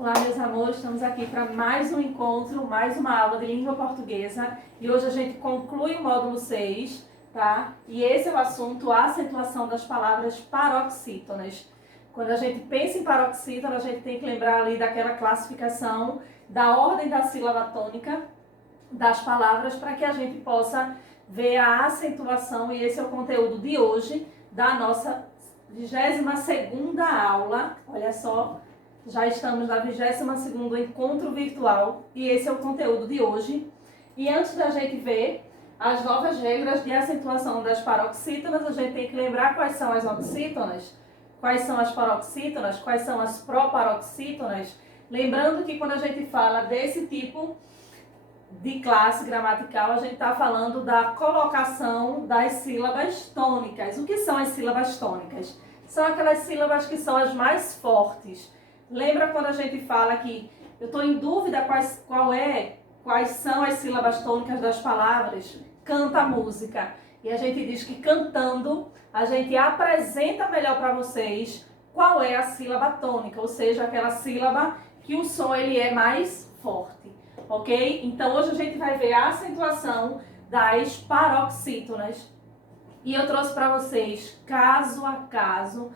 Olá, meus amores, estamos aqui para mais um encontro, mais uma aula de língua portuguesa e hoje a gente conclui o módulo 6, tá? E esse é o assunto, a acentuação das palavras paroxítonas. Quando a gente pensa em paroxítona, a gente tem que lembrar ali daquela classificação da ordem da sílaba tônica das palavras para que a gente possa ver a acentuação, e esse é o conteúdo de hoje da nossa 22ª aula. Olha só, já estamos na 22º encontro virtual e esse é o conteúdo de hoje. E antes da gente ver as novas regras de acentuação das paroxítonas, a gente tem que lembrar quais são as oxítonas, quais são as paroxítonas, quais são as proparoxítonas. Lembrando que quando a gente fala desse tipo de classe gramatical, a gente está falando da colocação das sílabas tônicas. O que são as sílabas tônicas? São aquelas sílabas que são as mais fortes. Lembra quando a gente fala que eu estou em dúvida quais são as sílabas tônicas das palavras? Canta a música. E a gente diz que cantando a gente apresenta melhor para vocês qual é a sílaba tônica, ou seja, aquela sílaba que o som ele é mais forte. Ok? Então hoje a gente vai ver a acentuação das paroxítonas. E eu trouxe para vocês, caso a caso,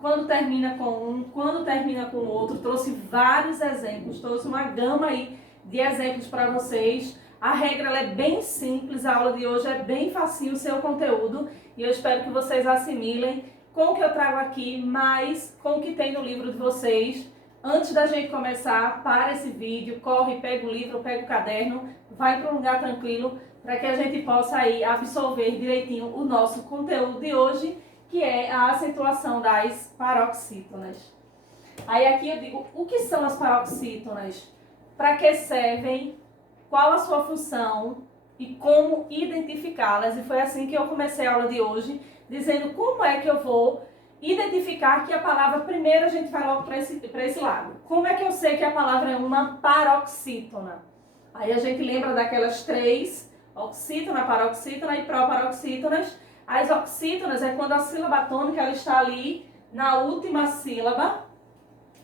quando termina com um, quando termina com o outro. Trouxe vários exemplos, trouxe uma gama aí de exemplos para vocês. A regra ela é bem simples, a aula de hoje é bem facinho o seu conteúdo. E eu espero que vocês assimilem com o que eu trago aqui, mais com o que tem no livro de vocês. Antes da gente começar, para esse vídeo, corre, pega o livro, pega o caderno, vai para um lugar tranquilo, para que a gente possa aí absorver direitinho o nosso conteúdo de hoje, que é a acentuação das paroxítonas. Aí aqui eu digo, o que são as paroxítonas? Para que servem? Qual a sua função? E como identificá-las? E foi assim que eu comecei a aula de hoje, dizendo como é que eu vou identificar que a palavra, primeiro a gente vai logo para esse lado. Como é que eu sei que a palavra é uma paroxítona? Aí a gente lembra daquelas três, oxítona, paroxítona e proparoxítonas. As oxítonas é quando a sílaba tônica ela está ali na última sílaba.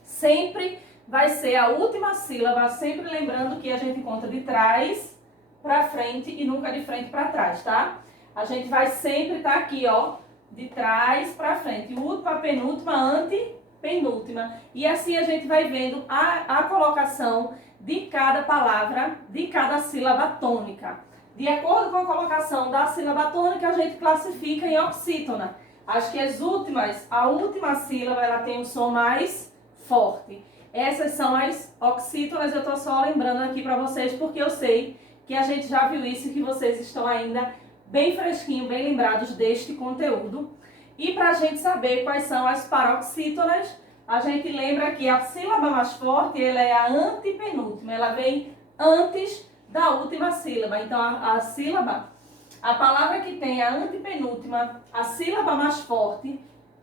Sempre vai ser a última sílaba, sempre lembrando que a gente conta de trás para frente e nunca de frente para trás, tá? A gente vai sempre estar aqui, ó, de trás para frente. Última, penúltima, antepenúltima. E assim a gente vai vendo a colocação de cada palavra, de cada sílaba tônica. De acordo com a colocação da sílaba tônica, a gente classifica em oxítona. Acho que a última sílaba, ela tem um som mais forte. Essas são as oxítonas, eu estou só lembrando aqui para vocês, porque eu sei que a gente já viu isso e que vocês estão ainda bem fresquinho, bem lembrados deste conteúdo. E para a gente saber quais são as paroxítonas, a gente lembra que a sílaba mais forte ela é a antepenúltima, ela vem antes da última sílaba. Então a palavra que tem a antepenúltima, a sílaba mais forte,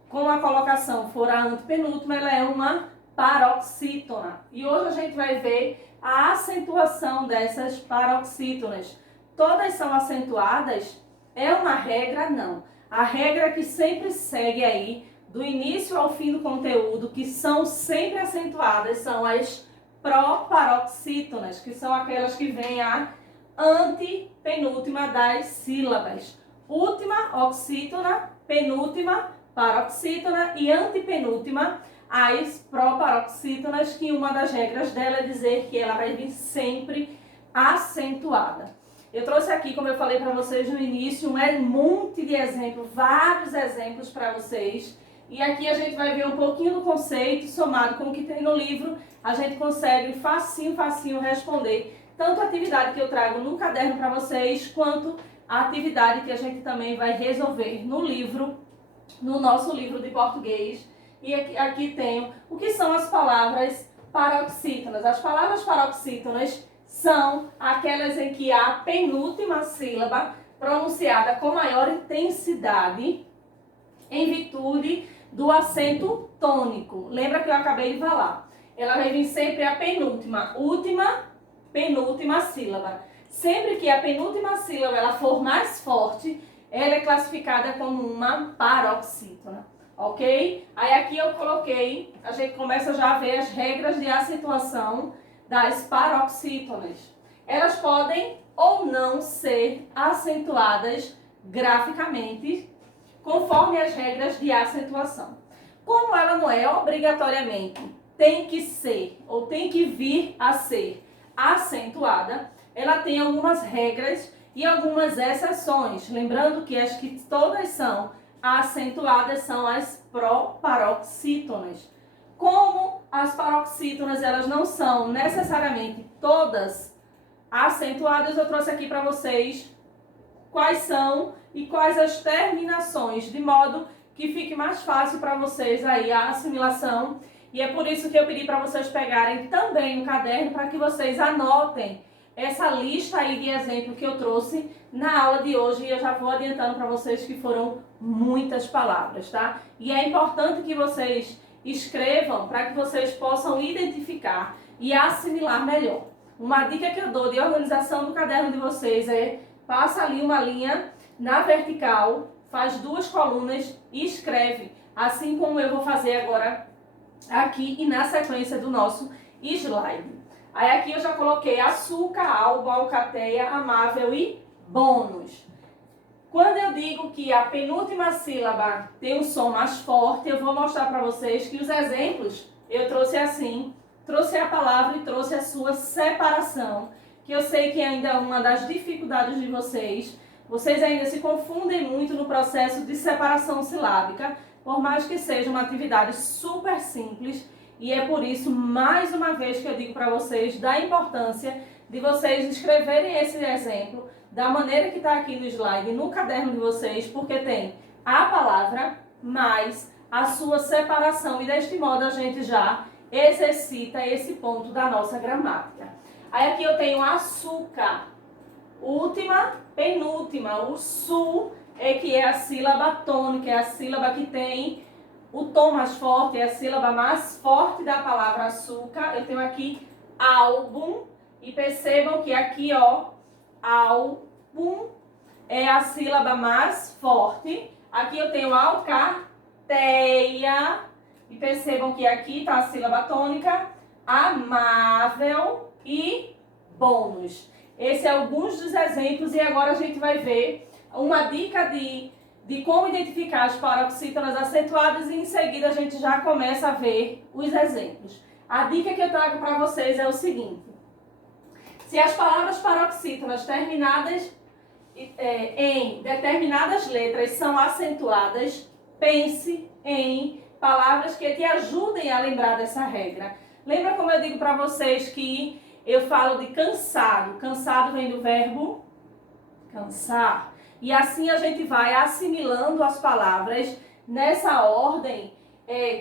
com a colocação for a antepenúltima, ela é uma paroxítona. E hoje a gente vai ver a acentuação dessas paroxítonas. Todas são acentuadas? É uma regra? Não. A regra que sempre segue aí, do início ao fim do conteúdo, que são sempre acentuadas, são as proparoxítonas, que são aquelas que vêm a antepenúltima das sílabas. Última, oxítona, penúltima, paroxítona e antepenúltima, as proparoxítonas, que uma das regras dela é dizer que ela vai vir sempre acentuada. Eu trouxe aqui, como eu falei para vocês no início, um monte de exemplos, vários exemplos para vocês. E aqui a gente vai ver um pouquinho do conceito, somado com o que tem no livro, a gente consegue facinho responder tanto a atividade que eu trago no caderno para vocês, quanto a atividade que a gente também vai resolver no livro, no nosso livro de português. E aqui tenho o que são as palavras paroxítonas. As palavras paroxítonas são aquelas em que a penúltima sílaba pronunciada com maior intensidade em virtude do acento tônico. Lembra que eu acabei de falar? Ela vai vir sempre a penúltima, última, penúltima sílaba. Sempre que a penúltima sílaba ela for mais forte, ela é classificada como uma paroxítona. ok? Aí aqui eu coloquei, a gente começa já a ver as regras de acentuação das paroxítonas. Elas podem ou não ser acentuadas graficamente, conforme as regras de acentuação. Como ela não é obrigatoriamente tem que ser ou tem que vir a ser acentuada, ela tem algumas regras e algumas exceções. Lembrando que as que todas são acentuadas são as proparoxítonas. Como as paroxítonas elas não são necessariamente todas acentuadas, eu trouxe aqui para vocês quais são e quais as terminações, de modo que fique mais fácil para vocês aí a assimilação. E é por isso que eu pedi para vocês pegarem também um caderno para que vocês anotem essa lista aí de exemplo que eu trouxe na aula de hoje. E eu já vou adiantando para vocês que foram muitas palavras, tá? E é importante que vocês escrevam para que vocês possam identificar e assimilar melhor. Uma dica que eu dou de organização do caderno de vocês é: passa ali uma linha na vertical, faz 2 colunas e escreve, assim como eu vou fazer agora aqui e na sequência do nosso slide. Aí aqui eu já coloquei açúcar, algo, alcateia, amável e bônus. Quando eu digo que a penúltima sílaba tem um som mais forte, eu vou mostrar para vocês que os exemplos eu trouxe assim, trouxe a palavra e trouxe a sua separação, que eu sei que ainda é uma das dificuldades de vocês. Vocês ainda se confundem muito no processo de separação silábica, por mais que seja uma atividade super simples, e é por isso, mais uma vez, que eu digo para vocês da importância de vocês escreverem esse exemplo da maneira que está aqui no slide, no caderno de vocês, porque tem a palavra mais a sua separação, e deste modo a gente já exercita esse ponto da nossa gramática. Aí aqui eu tenho açúcar, última, penúltima, o su é que é a sílaba tônica, é a sílaba que tem o tom mais forte, é a sílaba mais forte da palavra açúcar. Eu tenho aqui álbum, e percebam que aqui, ó, álbum é a sílaba mais forte. Aqui eu tenho alcateia, e percebam que aqui está a sílaba tônica, amável e bônus. Esses são alguns dos exemplos, e agora a gente vai ver uma dica de como identificar as paroxítonas acentuadas, e em seguida a gente já começa a ver os exemplos. A dica que eu trago para vocês é o seguinte: se as palavras paroxítonas terminadas em determinadas letras são acentuadas, pense em palavras que te ajudem a lembrar dessa regra. Lembra como eu digo para vocês que eu falo de cansado? Cansado vem do verbo cansar. E assim a gente vai assimilando as palavras nessa ordem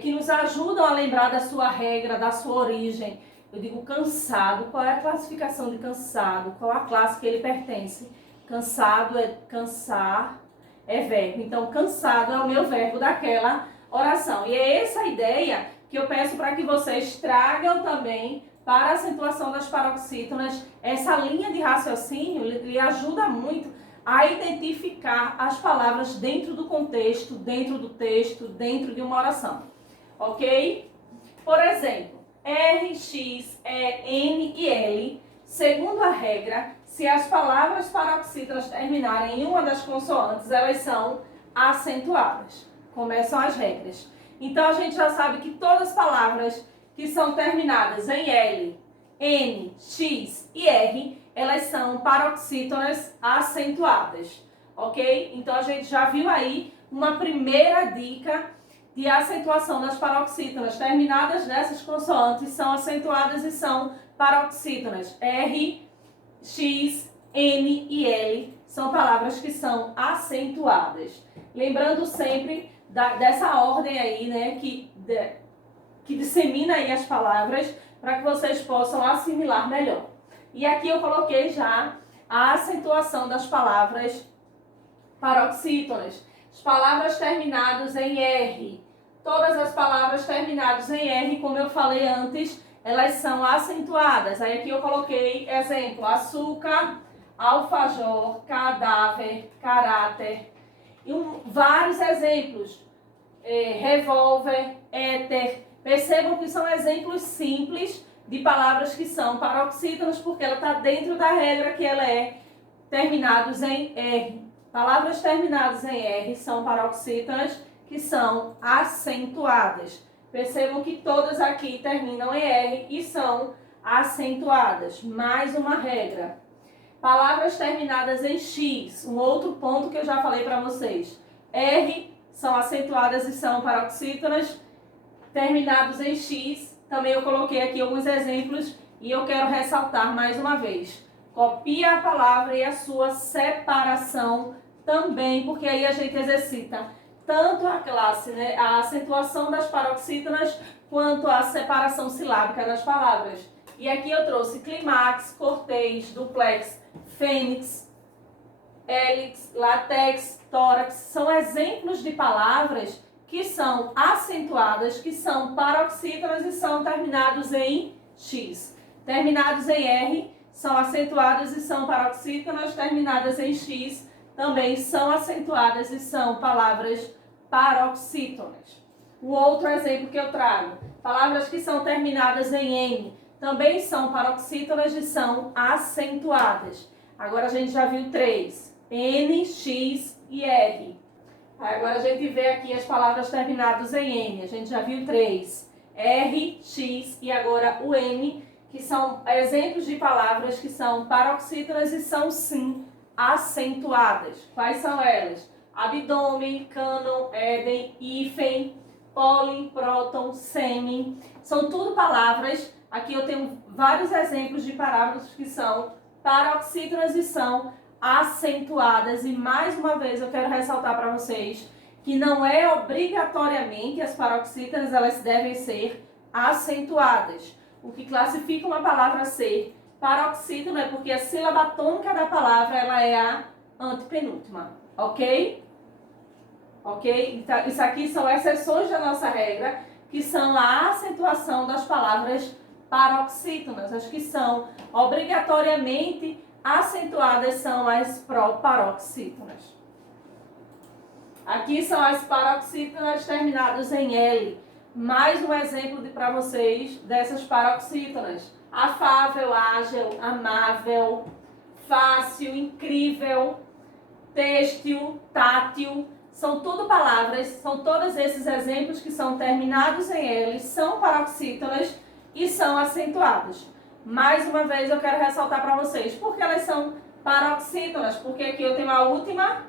que nos ajudam a lembrar da sua regra, da sua origem. Eu digo cansado, qual é a classificação de cansado? Qual a classe que ele pertence? Cansado é cansar, é verbo. Então, cansado é o meu verbo daquela oração. E é essa ideia que eu peço para que vocês tragam também para a acentuação das paroxítonas. Essa linha de raciocínio lhe ajuda muito a identificar as palavras dentro do contexto, dentro do texto, dentro de uma oração. Ok? Por exemplo, R, X, E, N e L, segundo a regra, se as palavras paroxítonas terminarem em uma das consoantes, elas são acentuadas. Começam as regras. Então a gente já sabe que todas as palavras que são terminadas em L, N, X e R, elas são paroxítonas acentuadas, ok? Então a gente já viu aí uma primeira dica de acentuação das paroxítonas. Terminadas nessas consoantes são acentuadas e são paroxítonas. R, X, N e L são palavras que são acentuadas. Lembrando sempre dessa ordem aí, né, que dissemina aí as palavras para que vocês possam assimilar melhor. E aqui eu coloquei já a acentuação das palavras paroxítonas. As palavras terminadas em R. Todas as palavras terminadas em R, como eu falei antes, elas são acentuadas. Aí aqui eu coloquei exemplo: açúcar, alfajor, cadáver, caráter. E vários exemplos. revólver, éter. Percebam que são exemplos simples de palavras que são paroxítonas, porque ela está dentro da regra que ela é terminados em R. Palavras terminadas em R são paroxítonas, que são acentuadas. Percebam que todas aqui terminam em R e são acentuadas. Mais uma regra. Palavras terminadas em X, um outro ponto que eu já falei para vocês. R são acentuadas e são paroxítonas. Terminados em X, também eu coloquei aqui alguns exemplos e eu quero ressaltar mais uma vez. Copia a palavra e a sua separação também, porque aí a gente exercita tanto a classe, né, a acentuação das paroxítonas, quanto a separação silábica das palavras. E aqui eu trouxe clímax, cortês, duplex, fênix, hélix, látex, tórax. São exemplos de palavras que são acentuadas, que são paroxítonas e são terminados em X. Terminados em R são acentuadas e são paroxítonas, terminadas em X também são acentuadas e são palavras paroxítonas. O outro exemplo que eu trago, palavras que são terminadas em N, também são paroxítonas e são acentuadas. Agora a gente já viu três, N, X e R. Agora a gente vê aqui as palavras terminadas em N, a gente já viu três, R, X e agora o N, que são exemplos de palavras que são paroxítonas e são sim acentuadas. Quais são elas? Abdômen, cânon, éden, hífen, pólen, próton, sêmen. São tudo palavras, aqui eu tenho vários exemplos de palavras que são paroxítonas e são acentuadas. E mais uma vez eu quero ressaltar para vocês que não é obrigatoriamente as paroxítonas, elas devem ser acentuadas. O que classifica uma palavra ser paroxítona é porque a sílaba tônica da palavra ela é a antepenúltima, ok? Ok? Então, isso aqui são exceções da nossa regra, que são a acentuação das palavras paroxítonas. As que são obrigatoriamente acentuadas são as proparoxítonas. Aqui são as paroxítonas terminadas em L. Mais um exemplo para vocês dessas paroxítonas. Afável, ágil, amável, fácil, incrível, têxtil, tátil. São tudo palavras, são todos esses exemplos que são terminados em L, são paroxítonas e são acentuados. Mais uma vez eu quero ressaltar para vocês, por que elas são paroxítonas? Porque aqui eu tenho a última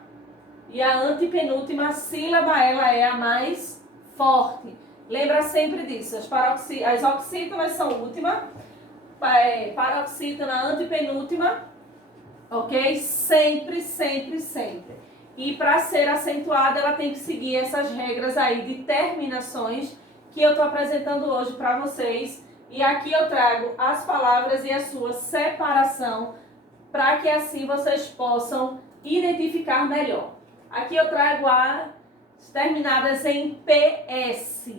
e a antepenúltima sílaba, ela é a mais forte. Lembra sempre disso, as oxítonas são última, paroxítona antepenúltima, ok? Sempre, sempre, sempre. E para ser acentuada, ela tem que seguir essas regras aí de terminações que eu estou apresentando hoje para vocês. E aqui eu trago as palavras e a sua separação para que assim vocês possam identificar melhor. Aqui eu trago as terminadas em PS.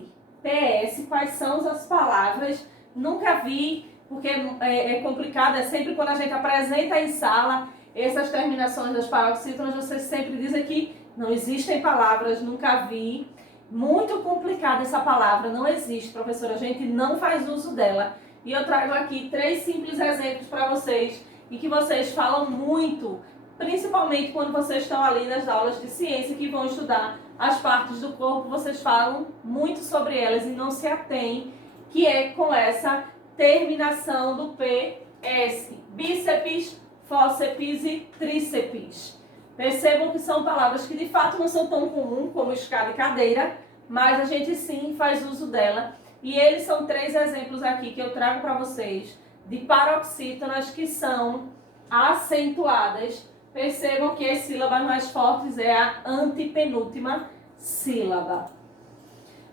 PS, quais são as palavras? Nunca vi, porque é complicado, é sempre quando a gente apresenta em sala essas terminações das paroxítonas, vocês sempre dizem que não existem palavras, nunca vi. Muito complicada essa palavra, não existe, professora, a gente não faz uso dela. E eu trago aqui 3 simples exemplos para vocês e que vocês falam muito, principalmente quando vocês estão ali nas aulas de ciência que vão estudar as partes do corpo, vocês falam muito sobre elas e não se atêm, que é com essa terminação do PS, bíceps, fórceps e tríceps. Percebam que são palavras que de fato não são tão comuns como escada e cadeira, mas a gente sim faz uso dela. E eles são 3 exemplos aqui que eu trago para vocês de paroxítonas que são acentuadas. Percebam que as sílabas mais fortes é a antepenúltima sílaba.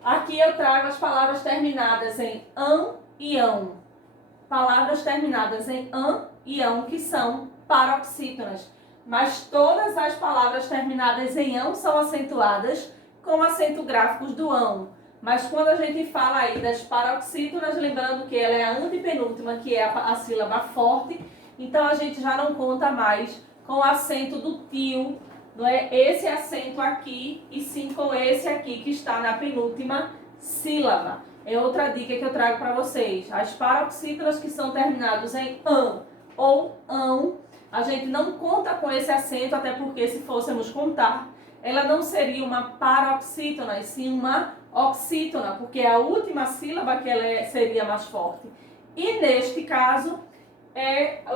Aqui eu trago as palavras terminadas em an e ão. Palavras terminadas em an e ão que são paroxítonas. Mas todas as palavras terminadas em ão são acentuadas com acento gráficos do ão. Mas quando a gente fala aí das paroxítonas, lembrando que ela é a antepenúltima, que é a sílaba forte, então a gente já não conta mais com o acento do tio não é esse acento aqui, e sim com esse aqui que está na penúltima sílaba. É outra dica que eu trago para vocês. As paroxítonas que são terminadas em ão ou ão, a gente não conta com esse acento, até porque se fôssemos contar, ela não seria uma paroxítona, e sim uma oxítona, porque é a última sílaba que ela seria mais forte. E neste caso,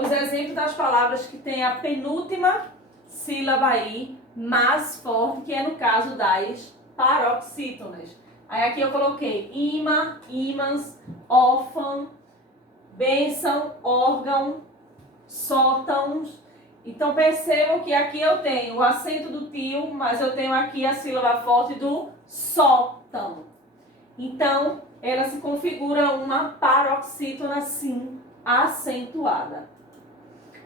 os exemplos das palavras que tem a penúltima sílaba aí mais forte, que é no caso das paroxítonas. Aí aqui eu coloquei imã, ímãs, órfão, bênção, órgão, sótãos. Então percebam que aqui eu tenho o acento do tio, mas eu tenho aqui a sílaba forte do sótão. Então ela se configura uma paroxítona sim acentuada.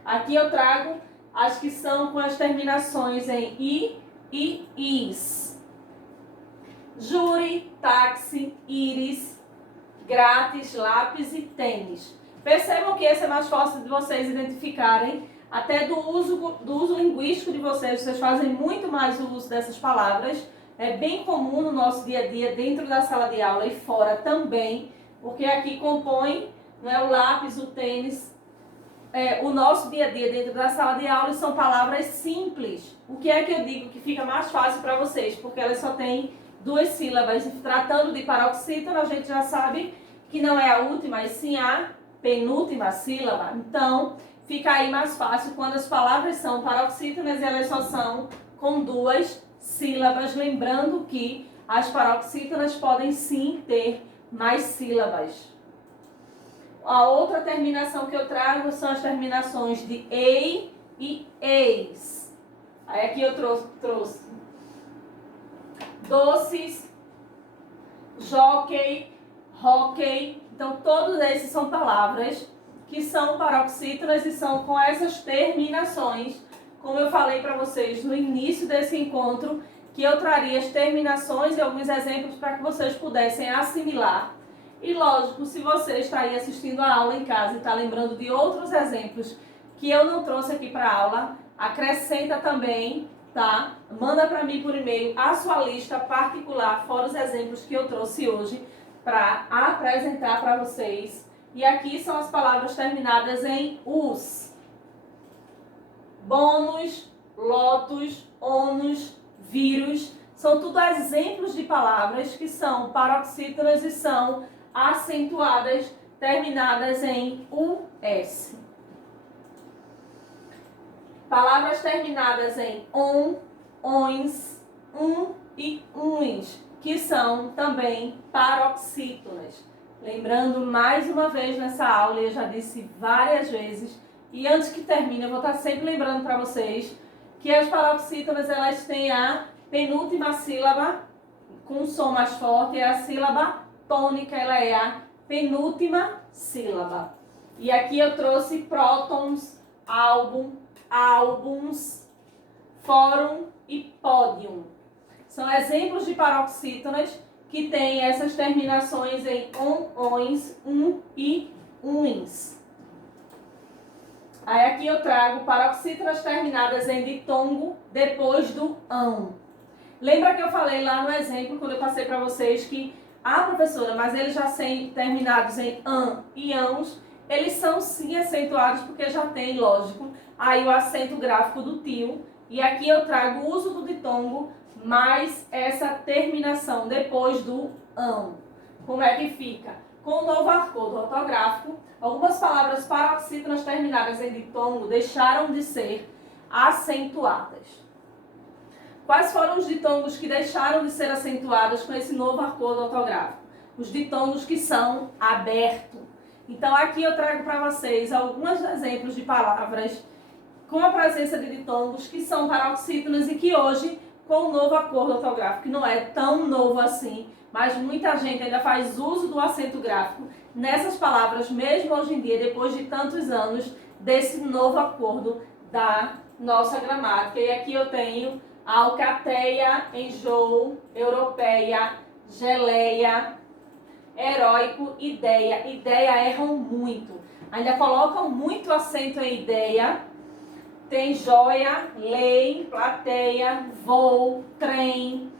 Aqui eu trago as que são com as terminações em i e is. Júri, táxi, íris, grátis, lápis e tênis. Percebam que esse é mais fácil de vocês identificarem, até do uso linguístico de vocês. Vocês fazem muito mais o uso dessas palavras. É bem comum no nosso dia a dia, dentro da sala de aula e fora também, porque aqui compõe, não é, o lápis, o tênis, o nosso dia a dia dentro da sala de aula, e são palavras simples. O que é que eu digo que fica mais fácil para vocês? Porque elas só têm duas sílabas. E tratando de paroxítona, a gente já sabe que não é a última, e sim a penúltima sílaba. Então, fica aí mais fácil quando as palavras são paroxítonas e elas só são com duas sílabas. Lembrando que as paroxítonas podem sim ter mais sílabas. A outra terminação que eu trago são as terminações de ei e eis. Aí aqui eu trouxe doces, jockey, hockey. Então todos esses são palavras que são paroxítonas e são com essas terminações. Como eu falei para vocês no início desse encontro, que eu traria as terminações e alguns exemplos para que vocês pudessem assimilar. E lógico, se você está aí assistindo a aula em casa e está lembrando de outros exemplos que eu não trouxe aqui para a aula, acrescenta também, tá? Manda para mim por e-mail a sua lista particular, fora os exemplos que eu trouxe hoje, para apresentar para vocês. E aqui são as palavras terminadas em us. Bônus, lotus, ônus, vírus, são tudo exemplos de palavras que são paroxítonas e são acentuadas, terminadas em US. Palavras terminadas em on, ons, e uns, que são também paroxítonas. Lembrando mais uma vez nessa aula, eu já disse várias vezes, e antes que termine eu vou estar sempre lembrando para vocês que as paroxítonas elas têm a penúltima sílaba com um som mais forte, é a sílaba tônica, ela é a penúltima sílaba. E aqui eu trouxe prótons, álbum, álbuns, fórum e pódium. São exemplos de paroxítonas que têm essas terminações em on, ons, e uns. Aí aqui eu trago paroxítonas terminadas em ditongo depois do ão. Lembra que eu falei lá no exemplo, quando eu passei para vocês, que professora, mas eles já são terminados em an e ãos, eles são sim acentuados porque já tem, lógico, aí o acento gráfico do tio. E aqui eu trago o uso do ditongo mais essa terminação depois do ão. Como é que fica? Com o novo acordo ortográfico, algumas palavras paroxítonas terminadas em ditongo deixaram de ser acentuadas. Quais foram os ditongos que deixaram de ser acentuados com esse novo acordo ortográfico? Os ditongos que são abertos. Então aqui eu trago para vocês alguns exemplos de palavras com a presença de ditongos que são paroxítonas e que hoje, com o novo acordo ortográfico, que não é tão novo assim, mas muita gente ainda faz uso do acento gráfico nessas palavras, mesmo hoje em dia, depois de tantos anos desse novo acordo da nossa gramática. E aqui eu tenho alcateia, enjoo, europeia, geleia, heróico, ideia. Ideia erram muito. Ainda colocam muito acento em ideia tem joia, lei, plateia, voo, trem,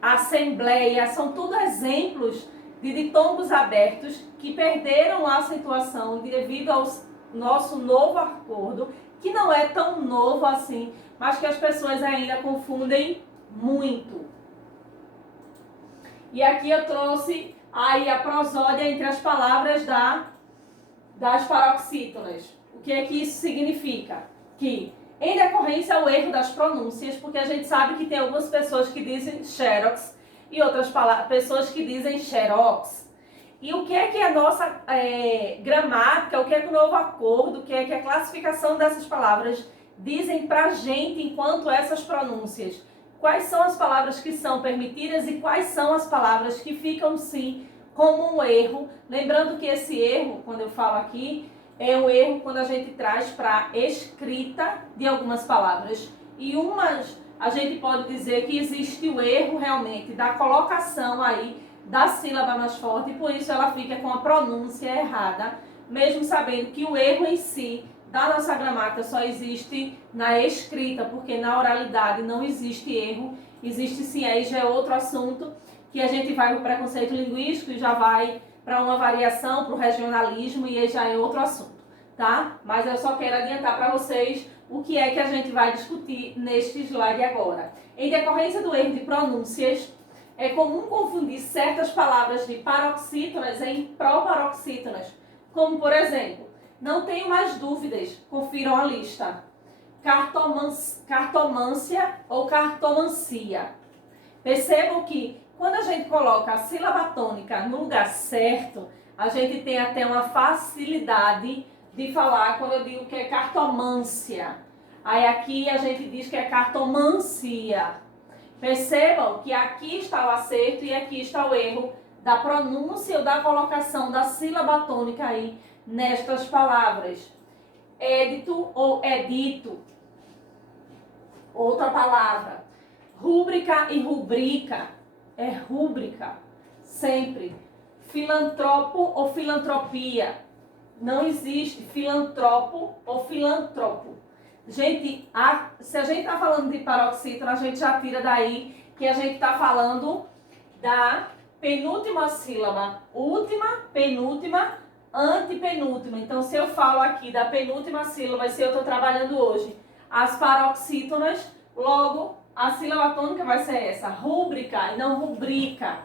assembleia. São tudo exemplos de ditongos abertos que perderam a acentuação devido ao nosso novo acordo, que não é tão novo assim, mas que as pessoas ainda confundem muito. E aqui eu trouxe aí a prosódia entre as palavras das paroxítonas. O que é que isso significa? Que, em decorrência ao erro das pronúncias, porque a gente sabe que tem algumas pessoas que dizem xerox e outras pessoas que dizem xerox. E o que é que a nossa gramática, o que é que o novo acordo, o que é que a classificação dessas palavras dizem pra gente enquanto essas pronúncias? Quais são as palavras que são permitidas e quais são as palavras que ficam, sim, como um erro? Lembrando que esse erro, quando eu falo aqui, é um erro quando a gente traz para a escrita de algumas palavras. E a gente pode dizer que existe o erro realmente da colocação aí da sílaba mais forte e por isso ela fica com a pronúncia errada, mesmo sabendo que o erro em si da nossa gramática só existe na escrita, porque na oralidade não existe erro, existe sim, aí já é outro assunto, que a gente vai para o preconceito linguístico e já vai para uma variação, para o regionalismo, e aí já é outro assunto, tá? Mas eu só quero adiantar para vocês o que é que a gente vai discutir neste slide agora. Em decorrência do erro de pronúncias, é comum confundir certas palavras de paroxítonas em proparoxítonas, como por exemplo, não tenho mais dúvidas, confiram a lista. Cartomância ou cartomancia. Percebam que quando a gente coloca a sílaba tônica no lugar certo, a gente tem até uma facilidade de falar quando eu digo que é cartomância. Aí aqui a gente diz que é cartomancia. Percebam que aqui está o acerto e aqui está o erro da pronúncia ou da colocação da sílaba tônica aí nestas palavras. Édito ou edito. Outra palavra. Rúbrica e rubrica. É rúbrica. Sempre. Filantropo ou filantropia. Não existe filantropo ou filantropo. Gente, se a gente está falando de paroxítona, a gente já tira daí que a gente está falando da penúltima sílaba. Última, penúltima, antepenúltima. Então, se eu falo aqui da penúltima sílaba, se eu estou trabalhando hoje as paroxítonas, logo a sílaba tônica vai ser essa, rúbrica e não rubrica.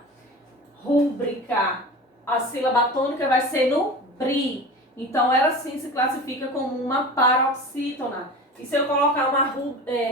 Rúbrica. A sílaba tônica vai ser no bri. Então, ela sim se classifica como uma paroxítona. E se eu colocar uma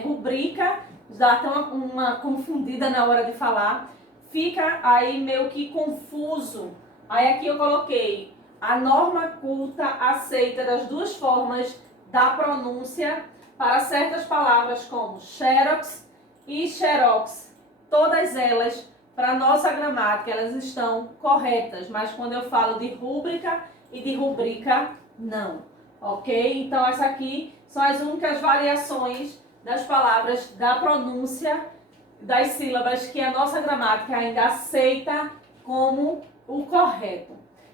rubrica, dá até uma confundida na hora de falar, fica aí meio que confuso. Aí aqui eu coloquei a norma culta aceita das duas formas da pronúncia para certas palavras como xerox e xerox. Todas elas, para nossa gramática, elas estão corretas, mas quando eu falo de rúbrica e de rubrica, não. Ok? Então essa aqui são as únicas variações das palavras da pronúncia das sílabas que a nossa gramática ainda aceita como o correto.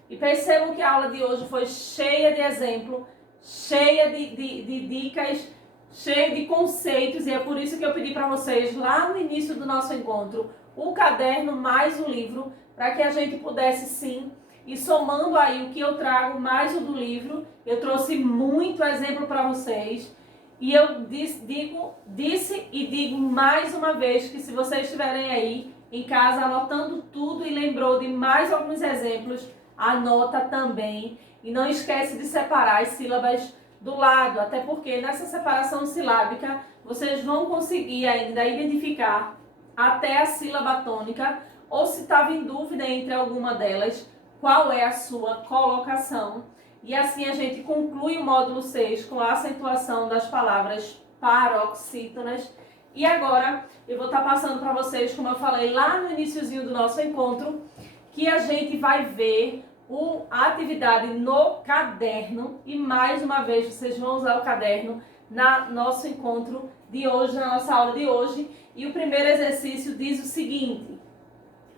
E percebam que a aula de hoje foi cheia de exemplo, cheia de dicas, cheia de conceitos, e é por isso que eu pedi para vocês lá no início do nosso encontro o caderno mais o livro, para que a gente pudesse sim ir somando aí o que eu trago mais o do livro. Eu trouxe muito exemplo para vocês. E eu disse e digo mais uma vez que se vocês estiverem aí em casa anotando tudo e lembrou de mais alguns exemplos, anota também. E não esquece de separar as sílabas do lado, até porque nessa separação silábica vocês vão conseguir ainda identificar até a sílaba tônica, ou se estava em dúvida entre alguma delas, qual é a sua colocação. E assim a gente conclui o módulo 6 com a acentuação das palavras paroxítonas. E agora eu vou estar passando para vocês, como eu falei lá no iniciozinho do nosso encontro, que a gente vai ver a atividade no caderno. E mais uma vez vocês vão usar o caderno no nosso encontro de hoje, na nossa aula de hoje. E o primeiro exercício diz o seguinte: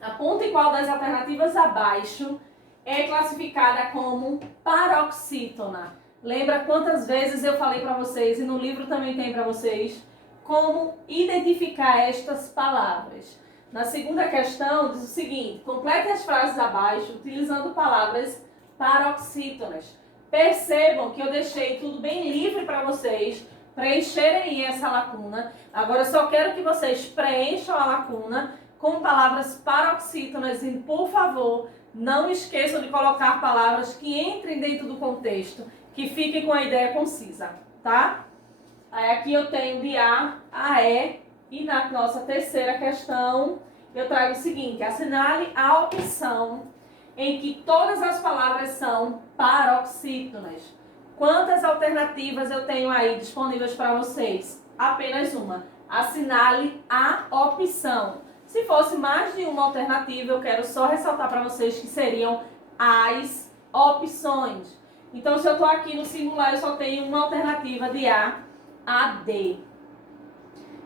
aponte qual das alternativas abaixo é classificada como paroxítona. Lembra quantas vezes eu falei para vocês, e no livro também tem para vocês, como identificar estas palavras. Na segunda questão diz o seguinte: complete as frases abaixo utilizando palavras paroxítonas. Percebam que eu deixei tudo bem livre para vocês preencherem essa lacuna. Agora eu só quero que vocês preencham a lacuna com palavras paroxítonas e, por favor, não esqueçam de colocar palavras que entrem dentro do contexto, que fiquem com a ideia concisa, tá? Aí aqui eu tenho de A a E, e na nossa terceira questão eu trago o seguinte: assinale a opção em que todas as palavras são paroxítonas. Quantas alternativas eu tenho aí disponíveis para vocês? Apenas uma. Assinale a opção. Se fosse mais de uma alternativa, eu quero só ressaltar para vocês que seriam as opções. Então, se eu estou aqui no singular, eu só tenho uma alternativa de A a D.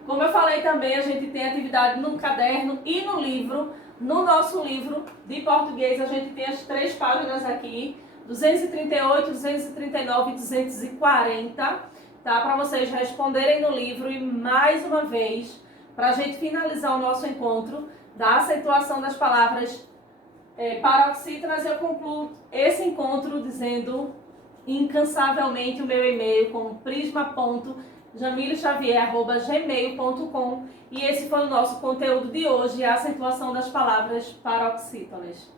Como eu falei também, a gente tem atividade no caderno e no livro. No nosso livro de português, a gente tem as 3 páginas aqui, 238, 239 e 240, tá? Para vocês responderem no livro. E mais uma vez, para a gente finalizar o nosso encontro da acentuação das palavras paroxítonas, eu concluo esse encontro dizendo incansavelmente o meu e-mail com prisma.jamilexavier@gmail.com, e esse foi o nosso conteúdo de hoje, a acentuação das palavras paroxítonas.